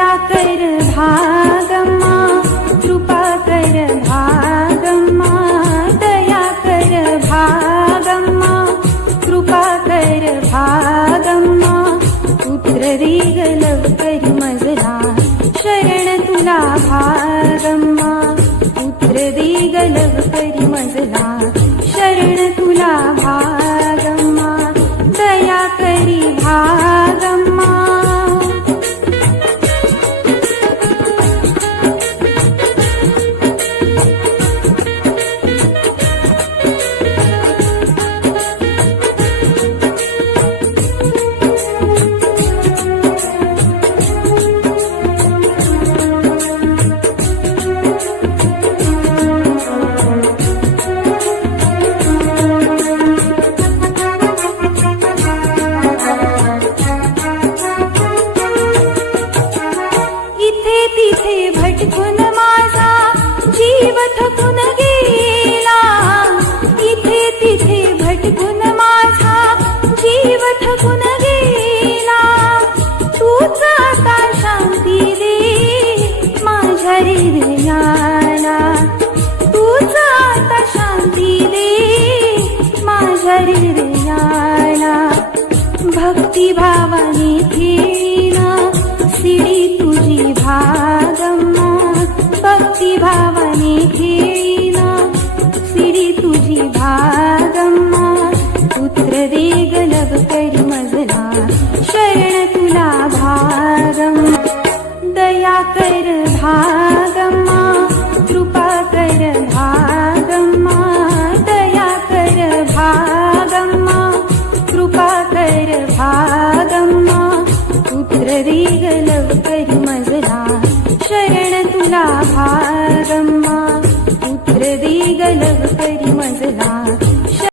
दया कर भागम्मा कृपा कर भागम्मा दया कर भागम्मा कृपा कर भागम्मा पुत्र दे लवकरी मजला शरण तुला भागम्मा पुत्र दे लवकरी मजला शरण तुला भागम्मा दया करी भागम्मा तिथे भटकून माझा जीव थकून गेला इथे तिथे भटकून माझा जीव थकून गेला तूच आता शांती दे माझ्या हृदयाला तूच आता शांती दे माझ्या हृदयाला भक्तिभावाने खेळा सिडी तुझी भागम्मा भक्तिभावाने खेळीना सिडी तुझी भागम्मा पुत्र दे लवकरी मजला शरण तुला भागम्मा दया कर भागम्मा कृपा कर भागम्मा दया कर भागम्मा कृपा कर भागम्मा पुत्र दे लवकरी मजला शरण तुला भागम्मा पुत्र दे लवकरी मजला